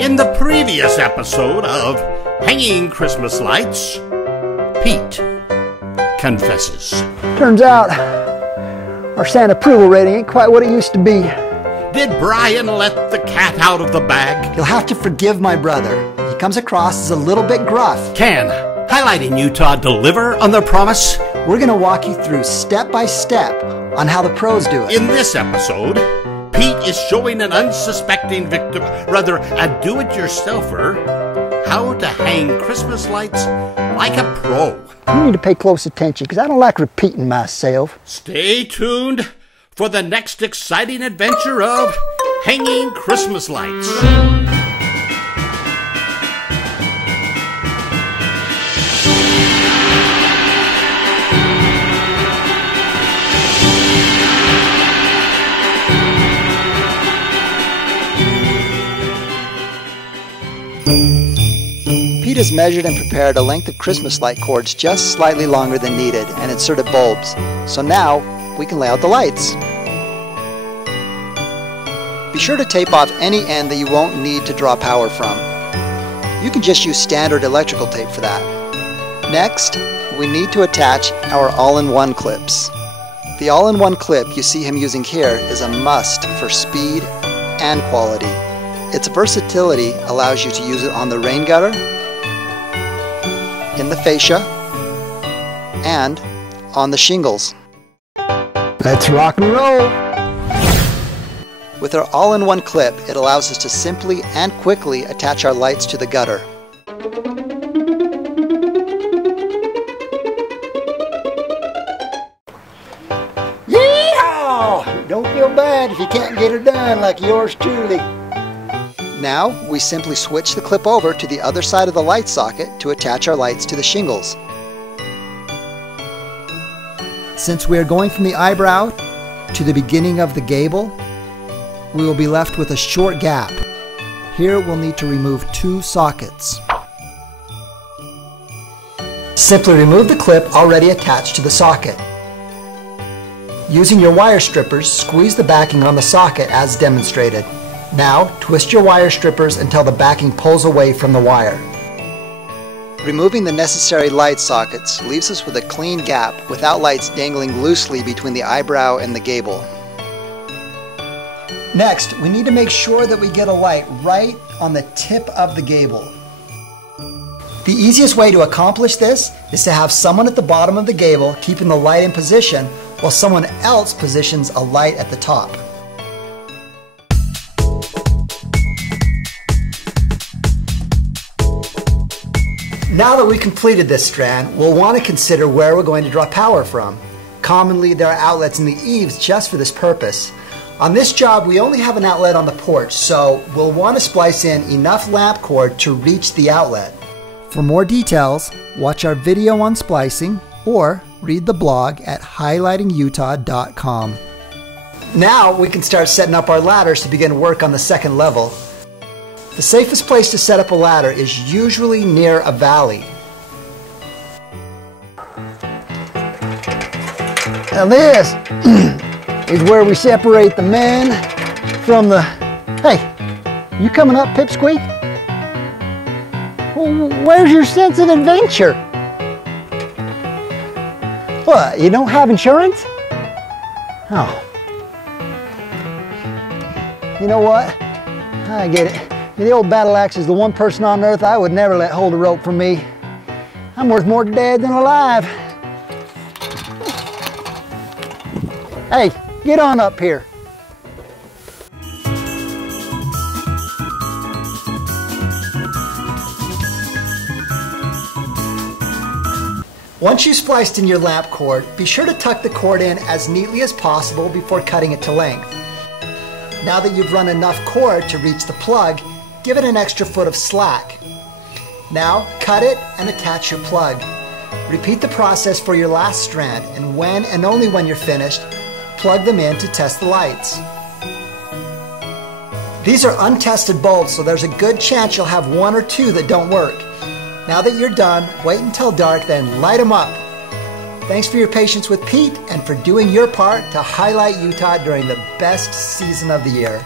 In the previous episode of Hanging Christmas Lights, Pete confesses. Turns out our Santa approval rating ain't quite what it used to be. Did Brian let the cat out of the bag? You'll have to forgive my brother. He comes across as a little bit gruff. Can Highlighting Utah deliver on their promise? We're going to walk you through step by step on how the pros do it. In this episode, Pete is showing an unsuspecting victim, rather a do-it-yourselfer, how to hang Christmas lights like a pro. You need to pay close attention because I don't like repeating myself. Stay tuned for the next exciting adventure of Hanging Christmas Lights. Pete has measured and prepared a length of Christmas light cords just slightly longer than needed and inserted bulbs. So now we can lay out the lights. Be sure to tape off any end that you won't need to draw power from. You can just use standard electrical tape for that. Next, we need to attach our all-in-one clips. The all-in-one clip you see him using here is a must for speed and quality. Its versatility allows you to use it on the rain gutter, in the fascia, and on the shingles. Let's rock and roll! With our all-in-one clip, it allows us to simply and quickly attach our lights to the gutter. Yeehaw! Don't feel bad if you can't get her done like yours truly. Now, we simply switch the clip over to the other side of the light socket to attach our lights to the shingles. Since we are going from the eyebrow to the beginning of the gable, we will be left with a short gap. Here we'll need to remove 2 sockets. Simply remove the clip already attached to the socket. Using your wire strippers, squeeze the backing on the socket as demonstrated. Now, twist your wire strippers until the backing pulls away from the wire. Removing the necessary light sockets leaves us with a clean gap without lights dangling loosely between the eyebrow and the gable. Next, we need to make sure that we get a light right on the tip of the gable. The easiest way to accomplish this is to have someone at the bottom of the gable keeping the light in position while someone else positions a light at the top. Now that we've completed this strand, we'll want to consider where we're going to draw power from. Commonly, there are outlets in the eaves just for this purpose. On this job, we only have an outlet on the porch, so we'll want to splice in enough lamp cord to reach the outlet. For more details, watch our video on splicing or read the blog at highlightingutah.com. Now we can start setting up our ladders to begin work on the second level. The safest place to set up a ladder is usually near a valley. Now this is where we separate the men from the... Hey, you coming up, Pipsqueak? Where's your sense of adventure? What, you don't have insurance? Oh. You know what? I get it. The old battle axe is the one person on earth I would never let hold a rope from me. I'm worth more dead than alive. Hey, get on up here. Once you've spliced in your lamp cord, be sure to tuck the cord in as neatly as possible before cutting it to length. Now that you've run enough cord to reach the plug, give it an extra foot of slack. Now, cut it and attach your plug. Repeat the process for your last strand, and when and only when you're finished, plug them in to test the lights. These are untested bulbs, so there's a good chance you'll have 1 or 2 that don't work. Now that you're done, wait until dark, then light them up. Thanks for your patience with Pete and for doing your part to highlight Utah during the best season of the year.